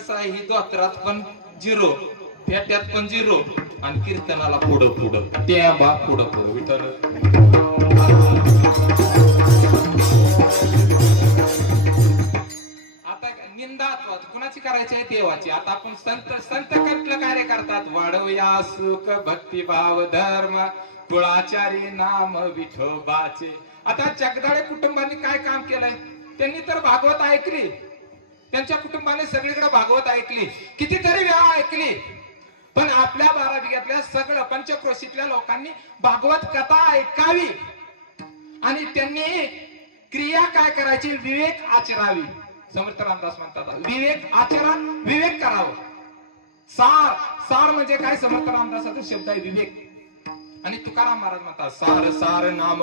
कसं आहे, ही दोत्रात पण झिरो, त्यात पण झिरो, आणि कीर्तनाला पुढं पुढं, त्या बा पुढं पुढं विठ्ठल. आता निंदा कुणाची करायची आहे? देवाची. आता आपण संत संत कुठलं कार्य करतात? वाढवया सुख भक्तिभाव धर्म कुळाचारी नाम विठोबाचे. आता जगदाळे कुटुंबांनी काय काम केलंय? त्यांनी तर भागवत ऐकली, त्यांच्या कुटुंबाने सगळीकडे भागवत ऐकली, कितीतरी वेळा ऐकली, पण आपल्या 12 बिघ्यातल्या सगळं पंचक्रोशीतल्या लोकांनी भागवत कथा ऐकावी आणि त्यांनी क्रिया काय करायची? विवेक आचरावी. समर्थ रामदास म्हणतात विवेक आचरा, विवेक करावं. सार, सार म्हणजे काय? समर्थ रामदासाचा शब्द आहे विवेक. आणि तुकाराम महाराज म्हणतात सार सार नाम